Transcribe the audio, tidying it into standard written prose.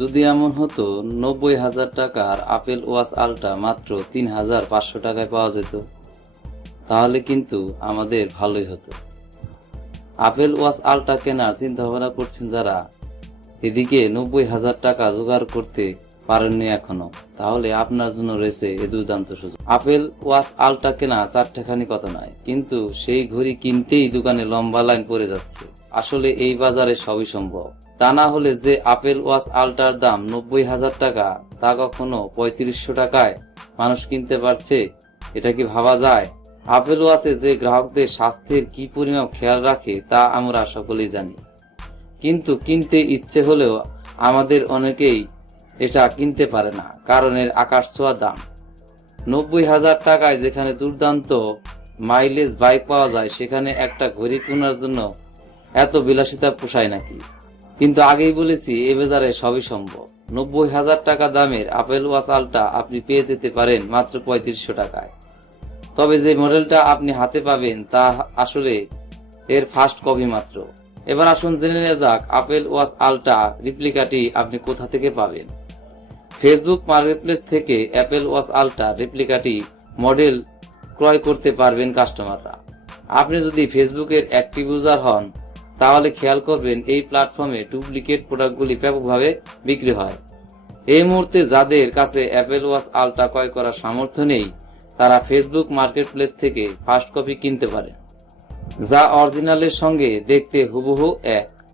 যদি এমন হতো 90,000 টাকার আপেল ওয়াচ আল্ট্রা মাত্র 3,500 টাকায় পাওয়া যেত, তাহলে কিন্তু আমাদের ভালোই হতো। আপেল ওয়াচ আল্ট্রা কেনার চিন্তা ভাবনা করছেন যারা, এদিকে 90,000 টাকা জোগাড় করতে পারেননি এখনো, তাহলে আপনার জন্য রয়েছে এ দুর্দান্ত সুযোগ। আপেল ওয়াচ আল্ট্রা কেনা চারটেখানি কথা নয়, কিন্তু সেই ঘড়ি কিনতেই দোকানে লম্বা লাইন পড়ে যাচ্ছে। আসলে এই বাজারে সবই সম্ভব। তা না হলে যে আপেল ওয়াচ আল্ট্রার দাম 90,000 টাকা, তা কখনো 3500 টাকায় মানুষ কিনতে পারছে? এটা কি ভাবা যায়? আপেল ওয়াচে যে গ্রাহকদের স্বাস্থ্যের কি পরিমাণ খেয়াল রাখে তা আমরা সকলেই জানি, কিন্তু কিনতে ইচ্ছে হলেও আমাদের অনেকেই এটা কিনতে পারে না, কারণ এর আকাশ ছোঁয়া দাম। 90,000 টাকায় যেখানে দুর্দান্ত মাইলেজ বাইক পাওয়া যায়, সেখানে একটা ঘড়ি কেনার জন্য এত বিলাসিতা পোষায় নাকি? কিন্তু আগেই বলেছি, এ বাজারে সবই সম্ভব। 90,000 টাকা দামের আপেল ওয়াচ আল্ট্রা আপনি পেয়ে যেতে পারেন মাত্র 3500 টাকায়। তবে যে মডেলটা আপনি হাতে পাবেন তা আসলে এর ফার্স্ট কপি মাত্র। এবার আসুন জেনে নেওয়া যাক আপেল ওয়াচ আল্ট্রা রেপ্লিকাটি আপনি কোথা থেকে পাবেন। ফেসবুক মার্কেটপ্লেস থেকে অ্যাপেল ওয়াচ আল্ট্রা রেপ্লিকাটি মডেল ক্রয় করতে পারবেন কাস্টমাররা। আপনি যদি ফেসবুকের অ্যাক্টিভ ইউজার হন, তাহলে খেয়াল করবেন এই প্ল্যাটফর্মে ডুপ্লিকেট প্রোডাক্টগুলি ব্যাপকভাবে বিক্রি হয়। এই মুহূর্তে যাদের কাছে অ্যাপেল ওয়াচ আল্ট্রা ক্রয় করার সামর্থ্য নেই, তারা ফেসবুক মার্কেটপ্লেস থেকে ফার্স্ট কপি কিনতে পারে, যা অরিজিনালের সঙ্গে দেখতে হুবহু এক।